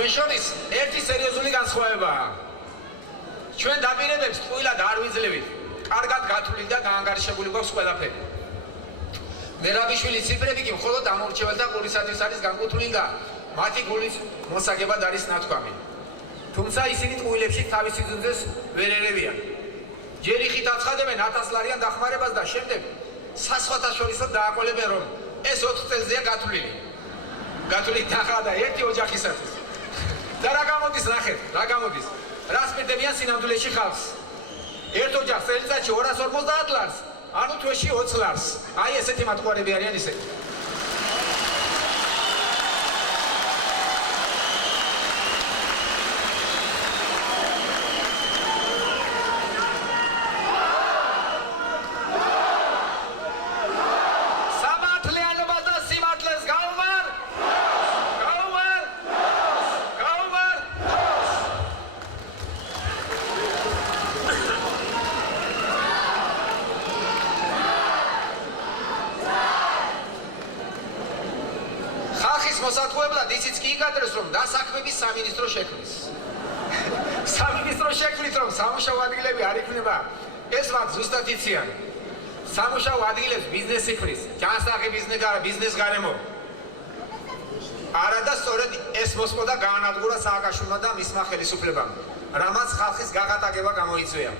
ჩვენ შორის ერთი სერიოზული განსხვავებაა. ჩვენ დაპირებებს ტყუილად არ ვიძლევით. კარგად გათვლილი და გაანგარიშებული გვაქვს ყველაფერი. მერაბიშვილის ციფრები კი მხოლოდ ამორჩეველთა ყურისათვის არის განკუთვნილი და მათი გულის მოსაგებად არის ნათქვამი. თუმცა ისინი ტყუილებში თავის სიზუნძეს ვერ ერევიან. ჯერ იხით აცხადებენ 1000 ლარიან დახმარებას და შემდეგ სასხვათა შორისო დააკოლებენ, რომ ეს 4 წელზეა გათვლილი. გათვლილი დახადა ერთი ოჯახისათვის. და რა გამოდის ნახეთ, რა გამოდის? რას პირდებიან სინამდვილეში ხალხს? ერთ ოჯახს წელიწადში 250 ლარს, ანუ თვეში 20 ლარს. აი ესეთი მატყუარები არიან ისეთი. მოსათხოვებლად ისიც კი იგადრეს, რომ დასაქმების სამინისტრო შექმნის. სამინისტრო შექმნის, რომ სამუშაო ადგილები არ იქნება, ეს მათ ზუსტად იციან. სამუშაო ადგილებს ბიზნესი ქმნის, ჯანსაღი ბიზნეს გარემო. არა და სწორედ ეს მოსპოდა გაანადგურა სააკაშვილმა და მისმა ხელისუფლებამ, რამაც ხალხის გაღატაკება გამოიწვია.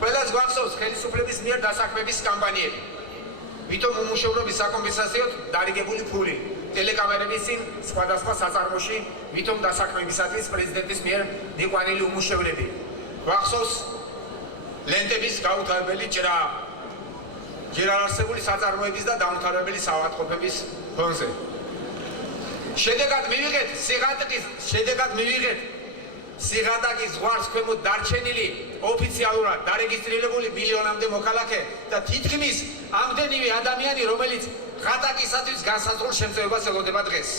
ყველას გვახსოვს ხელისუფლების მიერ დასაქმების კამპანიები. ვითომ უმუშევრობის საკომპენსაციოდ დარიგებული ფული. ტელეკამერების წინ სხვადასხვა საწარმოში ვითომ დასაქმებისათვის პრეზიდენტის მიერ მიყვანილი უმუშევრები. გვახსოვს ლენტების გაუთავებელი ჭრა. ჯერ არ არსებული საწარმოების და დამთავრებელი საავადმყოფების ფონზე. შედეგად მივიღეთ სიღატაკის ზღვარს ქვემოთ დარჩენილი ოფიციალურად დარეგისტრირებული მილიონამდე მოქალაქე და თითქმის ამდენივე ადამიანი, რომელიც ღატაკისათვის განსაზღვრულ შემწეობას ელოდება დღეს.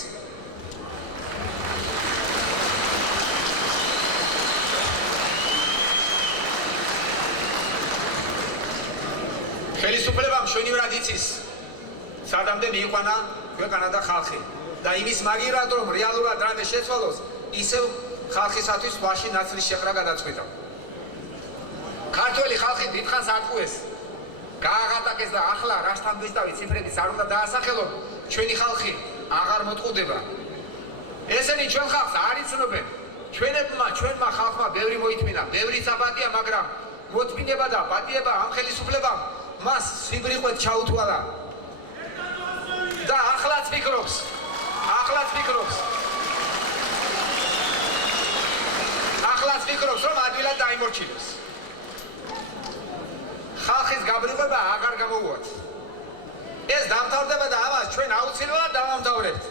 ხელისუფლებამ შვენივრად იცის, სადამდე მიიყვანა ქვეყანა და ხალხი და იმის მაგივრად, რომ რეალურად რამე შეცვალოს, ისევ ხალხისათვის ვაში ნაცვლის შეხრა გადაწყვიტა. ქართველი ხალხი დიდხანს ატყუეს, გააღატაკეს და ახლა რასთან ვისწავით ციფრებიც არ უნდა დაასახელონ, ჩვენი ხალხი აღარ მოტყუდება. ესენი ჩვენ ხალხს არ იცნობენ. ჩვენმა ხალხმა ბევრი მოითმინა, ბევრი აპატია, მაგრამ მოთმინება და პატიება ამ ხელისუფლებამ მას სიბრიყვეთ ჩაუთვალა. და ახლაც ფიქრობს. ახლაც ფიქრობს, რომ ადვილად დაიმორჩილოს. ხალხის გაბრიყვება აღარ გამოუვათ. ეს დამთავრდება და ამას ჩვენ აუცილებლად დავამთავრებთ.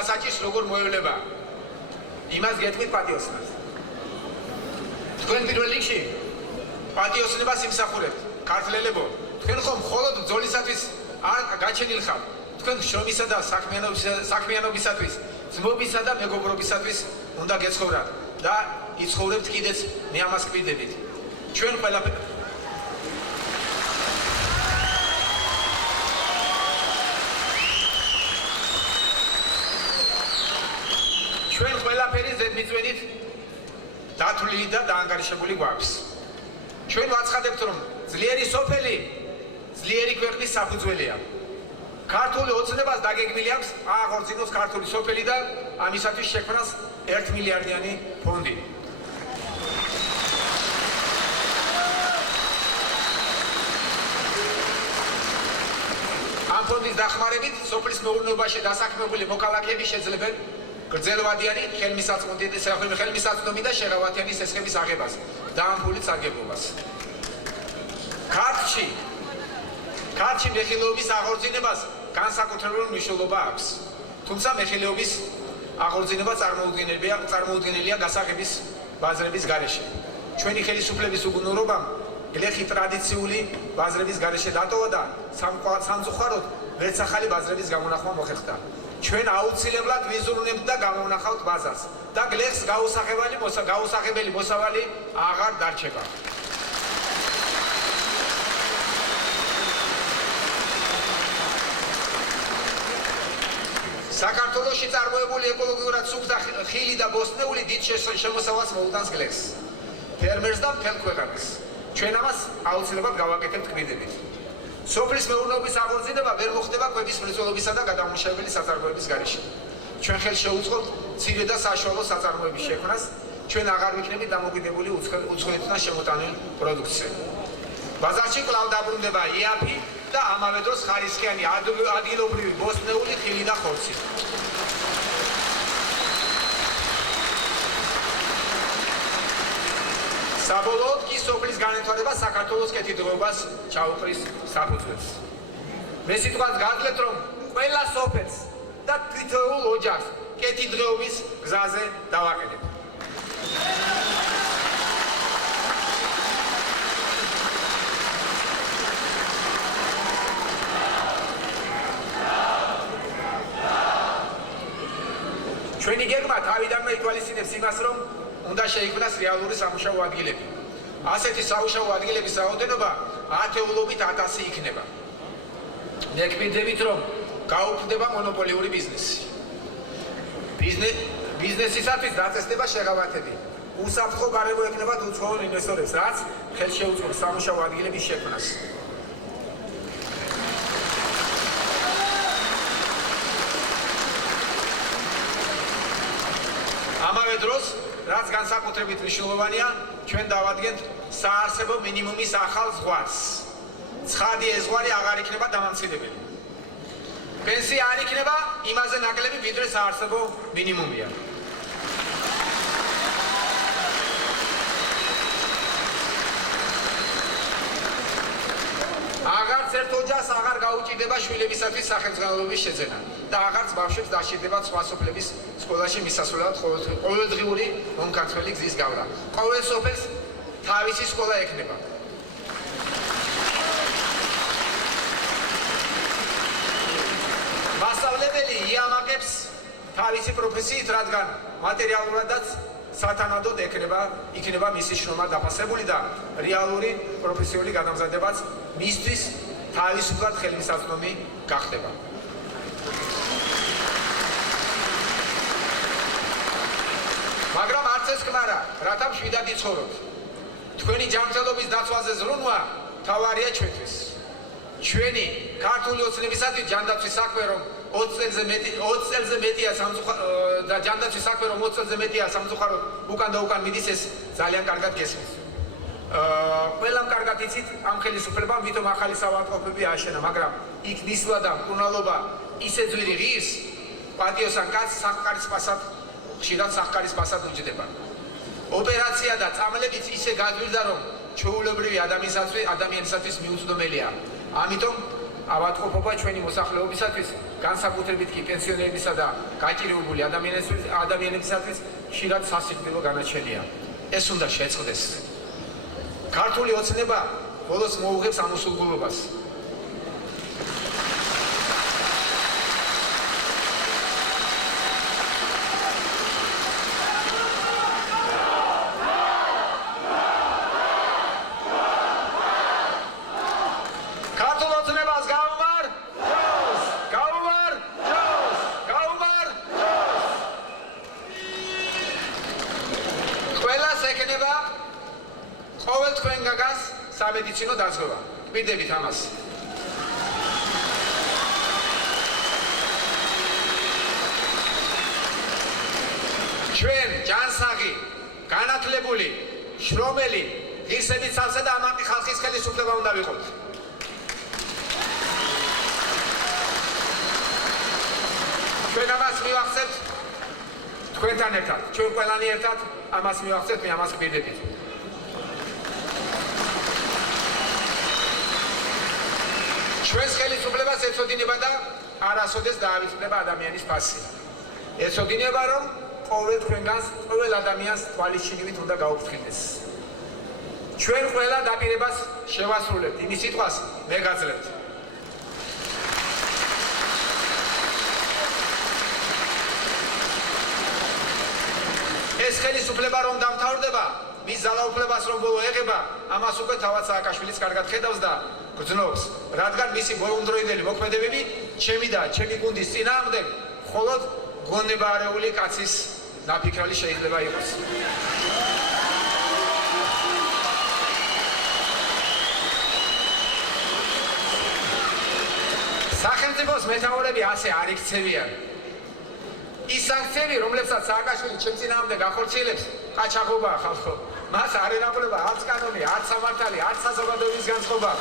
გასაჭის როგორ მოევლება იმას გეტყვით პატიოსნას. თქვენ პირველ რიგში პატიოსნებას იმსახურებთ. ქართველებო, თქვენ ხომ მხოლოდ ბრძოლისათვის არ გაჩენილ ხართ. თქვენ შრომისა და საქმიანობისათვის, ძმობისა და მეგობრობისათვის უნდა გეცხოვრათ და იცხოვრებთ კიდეც მე ამას გვიდებით. ჩვენ ყველაფერი ჩვენ ყველაფერი ზედმიწვენით დათვლილი და დაანგარიშებული გვაქვს. ჩვენ ვაცხადებთ, რომ ძლიერი სოფელი ძლიერი ქვეყნის საფუძველია. ქართული ოცნებას დაგეგმილი აქვს აღორძინოს ქართული სოფელი და ამისათვის შექმნას 1 მილიარდიანი ფონდი. ამ ფონდის დახმარებით სოფლის მეურნეობაში დასაქმებული მოქალაქეები შეძლებენ გრძელვადიანი ხელმისაწვდომი და შეღავათიანი სესხების აღებას და ამ ფულით სარგებლობას. ქართლში მეხილეობის აღორძინებას განსაკუთრებული მნიშვნელობა აქვს. თუმცა მეხილეობის აღორძინება წარმოუდგენელია გასაღების ბაზრების გარეშე. ჩვენი ხელისუფლების უგუნურობამ გლეხი ტრადიციული ბაზრების გარეშე დატოვა და სამწუხაროდ ვერც ახალი ბაზრების გამონახვა მოხერხდა. ჩვენ აუცილებლად ვიზრუნებთ და გამოვნახავთ ბაზარს და გლეხს გაუსახებელი მოსავალი აღარ დარჩება. საქართველოში წარმოებული ეკოლოგიურად სუფთა ხილი და ბოსტნეული დიდ შემოსავალს მოუტანს გლეხს, ფერმერს და მთელ ქვეყანას. ჩვენ ამას აუცილებლად გავაკეთებთ კვირდებით. სოფლის მეურნეობის აღორძინება ვერ მოხდება კვების მრეწველობისა და გადამამუშავებელი საწარმოების გარეშე. ჩვენ ხელს შევუწყობთ მცირე და საშუალო საწარმოების შექმნას, ჩვენ აღარ ვიქნებით დამოკიდებული უცხოეთთან შემოტანილი პროდუქციაზე. ბაზარში კვლავ დაბრუნდება იაფი და ამავე დროს ხარისხიანი ადგილობრივი ბოსტნეული ხილი და ხორცი. საბოლოოდ კი სოფლის განვითარება საქართველოს კეთილდღეობას ჩაუყრის საფუძველს. მე სიტყვას გავძლევთ, რომ ყველა სოფელს და თითოეულ ოჯახს კეთილდღეობის გზაზე დავაყენებ. ჩვენი გეგმა თავიდანვე ითვალისწინებს იმას, რომ უნდა შეიქმნას რეალური სამუშაო ადგილები. ასეთი სამუშაო ადგილების რაოდენობა ათეულობით 1000 იქნება. მე გვიძებით, რომ გაუქმდება მონოპოლიური ბიზნესი. ბიზნესისათვის დაწესდება შეღავათები. უსაფრთხო გარემო ექნებათ უცხოურ ინვესტორებს, რაც ხელს შეუწყობს სამუშაო ადგილების შექმნას. ამავე დროს, რაც განსაკუთრებით მნიშვნელოვანია, ჩვენ დავადგენთ საარსებო მინიმუმის ახალ ზღვარს. ცხადი ეს ზღვარი აღარ იქნება დამამცირებელი. პენსია არ იქნება იმაზე ნაკლები, ვიდრე საარსებო მინიმუმია. აღარც ერთ ოჯახს აღარ გაუჭირდება შვილებისათვის სახელმძღვანელობის შეძენა და აღარც ბავშვებს დასჭირდებათ სხვა სოფლების სკოლაში მისასვლელად ყოველდღიური მომქართველი გზის გავლა. ყოველ სოფელს თავისი სკოლა ექნება. მასწავლებელი იამაკებს თავისი პროფესიით, რადგან მატერიალურადაც სათანადოდ იქნება მისი შრომა დაფასებული და რეალური პროფესიული განამზადებაც მისთვის თავისუფლად ხელმისაწვდომი გახდება. მაგრამ არც ეს კმარა, რათა მშვიდად იცხოვროთ. თქვენი ჯანმრთელობის დაცვაზე ზრუნვა მთავარია ჩვენთვის. ჩვენი ქართული ოცნებისათვის ჯანდაცვის საქმე, რომ 20 წელზე მეტია და ჯანდაცვის საქმე, რომ 20 წელზე მეტია სამწუხაროდ უკან და უკან მიდის, ეს ძალიან კარგად გესმის. ყველამ კარგად იცით ამ ხელისუფლებამ ვითომ ახალი საავადმყოფოები ააშენა, მაგრამ იქ ნისლა და მკურნალობა ისე ძვირი ღირს, პატიოსან კაცს სახკარისპასად ხშირად სახკარისპასად უჯდება. ოპერაცია და წამლებიც ისე გაგვირდა, რომ ჩვეულებრივი ადამიანისათვის მიუწვდომელია. ამიტომ ავადმყოფობა ჩვენი მოსახლეობისათვის, განსაკუთრებით კი პენსიონერებისა და გაჭირვებული ადამიანებისათვის ხშირად სასიკვდილო განაჩენია. ეს უნდა შეწყდეს. ქართული ოცნება ბოლოს მოუღებს ამ უსულგულობას. ყოველ თქვენ გაგას სამედიცინო დაზღვევა. გვიდებით ამას. ჩვენ ჯანსაღი, განათლებული, შრომელი, ღირსებით სავსე და ამაყი ხალხის ხელისუფლება უნდა ვიყოთ. ჩვენ ამას მივახცევთ თქვენთან ერთად, ჩვენ ყველანი ერთად ამას მივახცევთ, მე ამას გვიდებით. ჩვენს ხელისუფლებას ეცოდინება და არასოდეს დაავიწყდება ადამიანის ფასი. ეცოდინება, რომ ყოველ თქვენგანს, ყოველ ადამიანს თვალის ჩინივით უნდა გაუფრთხილდეს. ჩვენ ყველა დაპირებას შევასრულებთ. იმის სიტყვას მე გაძლევთ. ეს ხელისუფლება რომ დამთავრდება, მის ძალაუფლებას რომ ბოლო ეღება, ამას უკვე თავად სააკაშვილიც კარგად ხედავს და გრძნობს, რადგან მისი ბოლომდროინდელი მოქმედებები ჩემი და ჩემი გუნდის წინააღმდეგ მხოლოდ გონებარეული კაცის ნაფიქრალი შეიძლება იყოს. სახელმწიფოს მეთაურები ასე არ იქცევიან. ის სანქციები, რომლებსაც სააკაშვილი ჩემ წინააღმდეგ ახორციელებს, ყაჩაღობაა ხალხო. მას არ ენაყოლება არც კანონი, არც სამართალი, არც საზოგადოების განწყობა.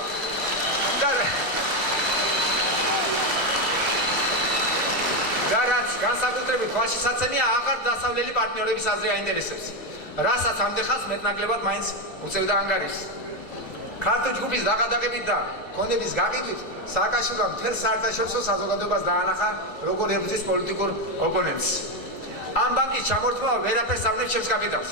და რაც განსაკუთრებით თვალშისაცემია, აღარ დასავლელი პარტნიორების აზრი აინტერესებს, რასაც ამდენ მეტნაკლებად მაინც უწევდა ანგარიშს. ქართული ჯგუფის დაღადაღებით და ქონების გაყიდვით სააკაშვილმა მთელ საერთაშორისო საზოგადოებას დაანახა როგორ ებრძვის პოლიტიკურ ოპონენტს. ამ ბანკის ჩამორთმევა ვერაფერს ამნებს ჩემს კაპიტალს.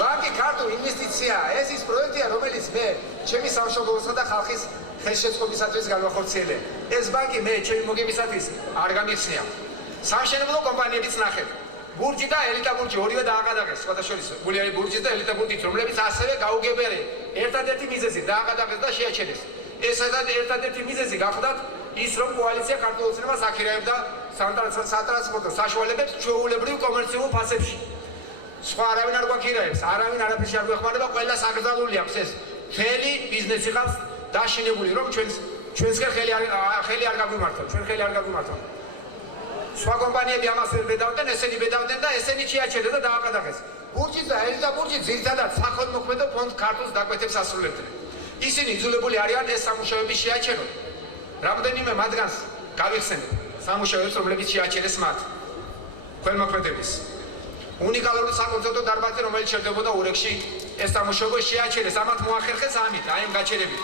ბანკი ქართული ინვესტიციაა. ეს ის პროექტია, რომელიც მე ჩემი სამშობლოსა და ხალხის ხელშეწყობისათვის განვახორციელე. ეს ბანკი მე ჩემი მოგებისათვის არ გამიხსნია. სამშენებლო კომპანიებიც ნახეთ. ბურჯი და ელიტა ბურჯი ორივე დააყადაღეს, სხვადასხვა გულიერი ბურჯის და ელიტა ბურჯის, რომლებიც ასევე გაუგებარი ერთადერთი მიზეზი დააყადაღეს და შეაჩერეს. ეს ერთადერთი მიზეზი გახდათ ის, რომ კოალიცია ქართულ ოცნებას აქირავებდა სატრანსპორტო საშუალებებს ჩვეულებრივ კომერციულ ფასებში. სხვა არავინ არ გვაქირავებს, არავინ არაფერში არ გვეხმარება, ყველა საგრძალული აქვს ეს. მთელი ბიზნესი ყავს დაშინებული, რომ ჩვენსკენ ხელი არ გაგვიმართოთ, ჩვენ ხელი არ გაგვიმართოთ. სხვა კომპანიები ამას ბედავდნენ, ესენი ბედავდნენ და ესენი შეაჩერეს და დააყადაღეს. ბურჯი და ელიტა ბურჯი ძირითადად სახელმოქმედო ფონდ ქართულს დაკვეთებს ასრულებდნენ. ისინი იძულებული არიან ეს სამუშაოები შეაჩერონ. რამდენიმე მათგანს გავიხსენებ სამუშაოებს, რომლებიც შეაჩერეს მათ ხელმოქმედების. უნიკალური საკონცერტო დარბაზი, რომელიც შევდებოდა ურეკში, ეს სამუშაო შეაჩერეს, ამათ მოახერხეს ამით, აი ამ გაჩერებით.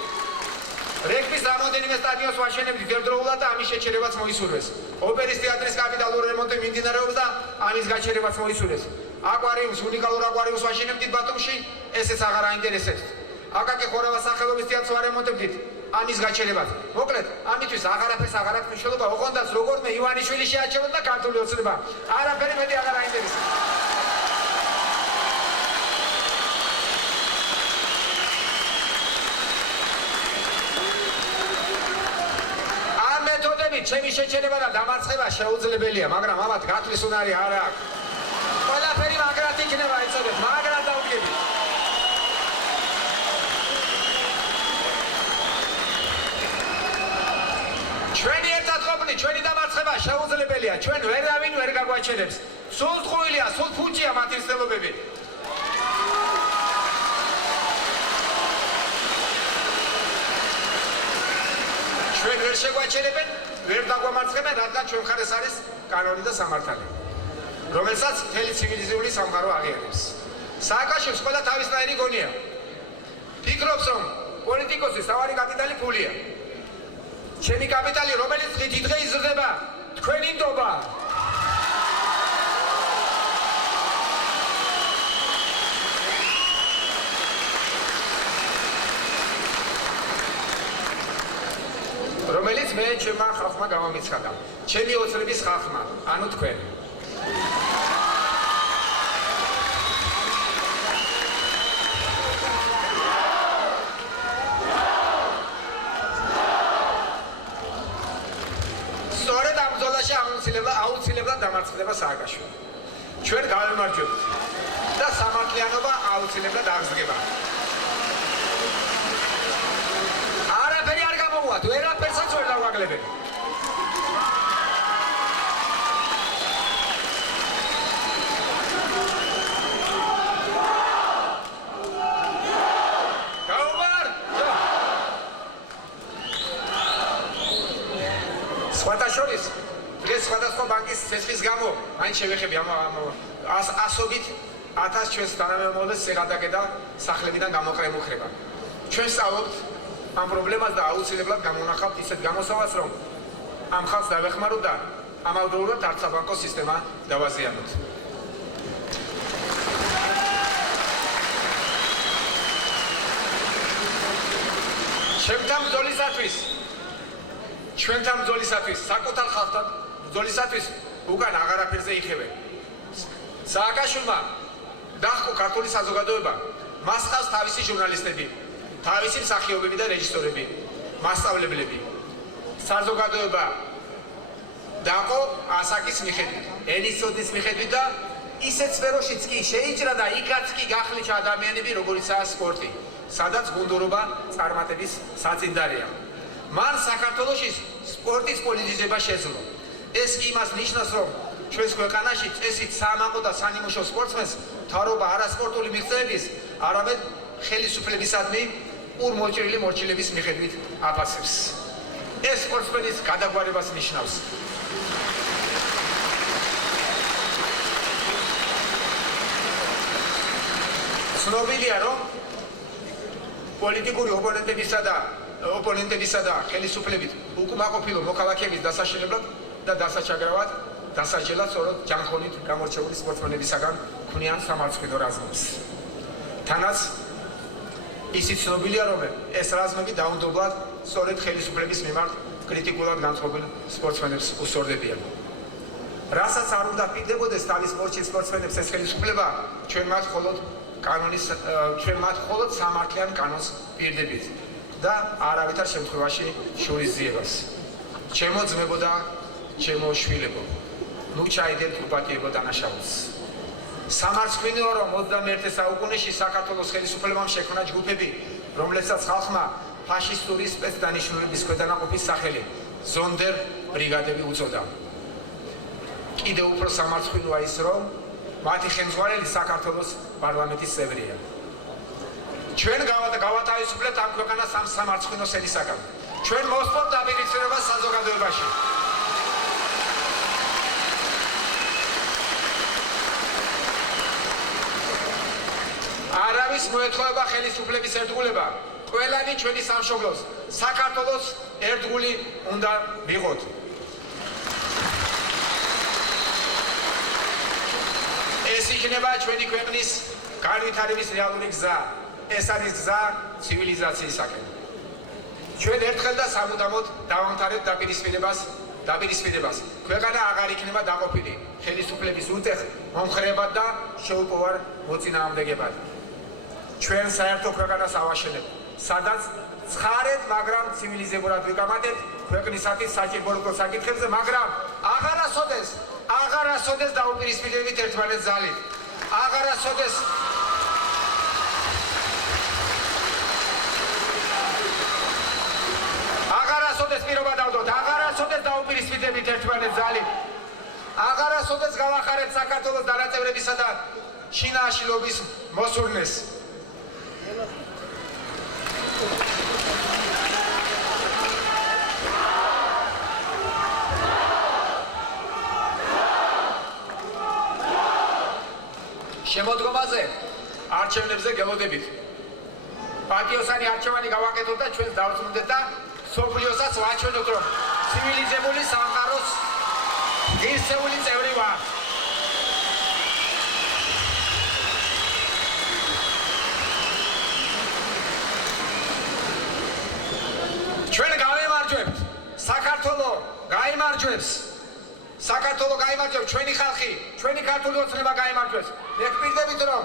რეგბის რამოდენიმე სტადიონს ვაშენებდით ერთდროულად და ამის შეჩერებაც მოისურვეს. ოპერის თეატრის კაპიტალური რემონტი მიმდინარეობს და ამის გაჩერებაც მოისურვეს. აკვარიუმს, უნიკალურ აკვარიუმს ვაშენებდით ბათუმში, ესეც აღარ აინტერესებს. აკაკი ხორავას სახელობის თეატრს ვარემონტებდით, ამის გაჩერებაც. მოკლედ, ამისთვის აღარაფერს აღარ აქვს მნიშვნელობა, ოღონდაც როგორმე ივანიშვილი შეაჩეროთ და ქართული ოცნება. არაფერი მეტი აღარ აინტერესებს. ჩემი შეჩერება და დამარცხება შეუძლებელია, მაგრამ ამათ გათვლის უნარი არ აქვს. ყველაფერი მაგრად იქნება, იცოდეთ, მაგრად დავდგებით. ჩვენი ერთად ყოფნი, ჩვენი დამარცხება შეუძლებელია, ჩვენ ვერავინ ვერ გაგვაჩერებს. სულ ტყუილია, სულ ფუჭია მათი მცდელობები. ჩვენ ვერ შეგვაჩერებენ, ვერ დაგვამარცხებენ, რადგან ჩვენ მხარეს არის კანონი და სამართალი, რომელსაც მთელი ცივილიზებული სამყარო აღიარებს. სააკაშვილს ყველა თავისნაირი გონია. ფიქრობს, რომ პოლიტიკოსის თავარი კაპიტალი ფულია. ჩემი კაპიტალი, რომელიც დღე იზრდება, თქვენი ნდობა. რომელიც მე ჩემმა ხალხმა გამომიცხადა. ჩემი ოცნების ხალხმა, ანუ თქვენ. სწორედ ამ ბრძოლაში აუცილებლად დამარცხდება სააკაშვილი. ჩვენ გავემარჯვებთ და სამართლიანობა აუცილებლად აღსდგება. ვერაფერსაც ვერ დავაგლებენ. გაუმარ! სხვათა შორის, დღეს სხვადასხვა ბანკის ცესვის გამო, მაინც შევეხები ასობით 1000 ჩვენს თანამემამულეს სიღადაგე და სახლებიდან გამოყრება. ჩვენ სწავლობთ ამ პრობლემას და აუცილებლად გამონახავთ ისეთ გამოსავალს, რომ ამ ხალხს დავეხმაროთ და ამავდროულად არც საბანკო სისტემა დავაზიანოთ. ჩვენთან ბრძოლისათვის, საკუთარ ხალხთან ბრძოლისათვის უკან აღარაფერზე იხევენ. სააკაშვილმა დაჰყო ქართული საზოგადოება, მას ჰყავს თავისი ჟურნალისტები, თავისი მსახიობები და რეჟისორები, მასწავლებლები. საზოგადოება დაჰყო ასაკის მიხედვით, ენის წოდის მიხედვით და ისეთ სფეროშიც კი შეიჭრა და იქაც კი გახლეჩა ადამიანები, როგორიცაა სპორტი, სადაც გუნდურობა წარმატების საწინდარეა. მან საქართველოში სპორტის პოლიტიზება შეძლო. ეს კი იმას ნიშნავს, რომ ჩვენს ქვეყანაში წესით საამაყო და სანიმუშო სპორტსმენს მთავრობა არა სპორტული მიღწევების, არამედ ხელისუფლებისადმი ურმოჭრილი მორჩილების მიხედვით აფასებს. ეს სპორტსმენის გადაგვარებას ნიშნავს. ცნობილია, რომ პოლიტიკური ოპონენტებისა და ხელისუფლებით უკმაყოფილო მოქალაქეების დასაშინებლად და დასაჩაგრავად დასაჯელად სწორედ ჯანმრთელობით გამორჩეული სპორტსმენებისაგან ქმნიან სამარცხვინო რაზმებს. თანაც ისიც ცნობილია, რომ ეს რაზმები დაუნდობლად სწორედ ხელისუფლების მიმართ კრიტიკულად განწყობილ სპორტსმენებს უსწორდებიან. რასაც არ უნდა პირდებოდეს თავის მორჩილ სპორტსმენებს ეს ხელისუფლება, ჩვენ მათ მხოლოდ სამართლიან კანონს პირდებით და არავითარ შემთხვევაში შურისძიებას. ჩემო ძმებო და ჩემო შვილებო, ნუ ჩაიდებთ უპატიებო დანაშაულს. სამარცხვინოა, რომ 21 საუკუნეში საქართველოს ხელისუფლებამ შექმნა ჯგუფები, რომლებსაც ხალხმა ფაშისტური სპეცდანიშნულების ქვედანაყოფის სახელი ზონდერ ბრიგადები უწოდა. კიდევ უფრო სამარცხვინოა ის, რომ მათი ხელმძღვანელი საქართველოს პარლამენტის წევრია. ჩვენ გავათავისუფლებთ ამ ქვეყანას ამ სამარცხვინო სენისაგან. ჩვენ მოსწონთ დაპირისპირებას საზოგადოებაში. არავის მოეთხოვება ხელისუფლების ერთგულება. ყველანი ჩვენი სამშობლოს, საქართველოს ერთგული უნდა ვიყოთ. ეს იქნება ჩვენი ქვეყნის განვითარების რეალური გზა. ეს არის გზა ცივილიზაციისაკენ. ჩვენ ერთხელ და სამუდამოდ დავამთავრებთ დაპირისპირებას. ქვეყანა აღარ იქნება დაყოფილი ხელისუფლების უტეხ მომხრეებად და შეუპოვარ მოწინააღმდეგებად. ჩვენ საერთო ქვეყანას ავაშენებთ, სადაც ცხარეთ, მაგრამ ცივილიზებურად ვიკამათებთ ქვეყნისათვის საჭიროებო საკითხებზე, მაგრამ აღარასოდეს დაუპირისპირდებით ერთმანეთს ძალით. აღარასოდეს პირობა დავდოთ, აღარასოდეს დაუპირისპირდებით ერთმანეთს ძალით. აღარასოდეს გავახარეთ საქართველოს დანაწევრებისა და შინააშლობის მოსურნეს. შემოდგომაზე არჩევნებზე გელოდებით. პატიოსანი არჩევანი გავაკეთოთ და ჩვენს დავწმუნდეთ და სოფლიოსაც ვაჩვენოთ, რომ ცივილიზებული სამყაროს ღირსეული წევრი ვართ. ჩვენ გავემარჯვებთ. საქართველო გაიმარჯვებს. ჩვენი ხალხი, ჩვენი ქართული ოცნება გაიმარჯვებს. მეგპირდებით, რომ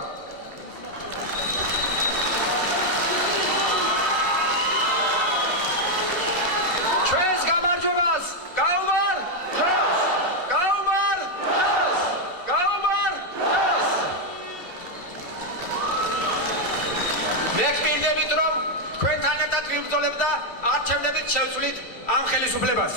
ჩვენს გამარჯვებას მეგპირდებით, რომ თქვენთან ერთად ვიბრძოლებთ და არჩევნებით შევცვლით ამ ხელისუფლებას.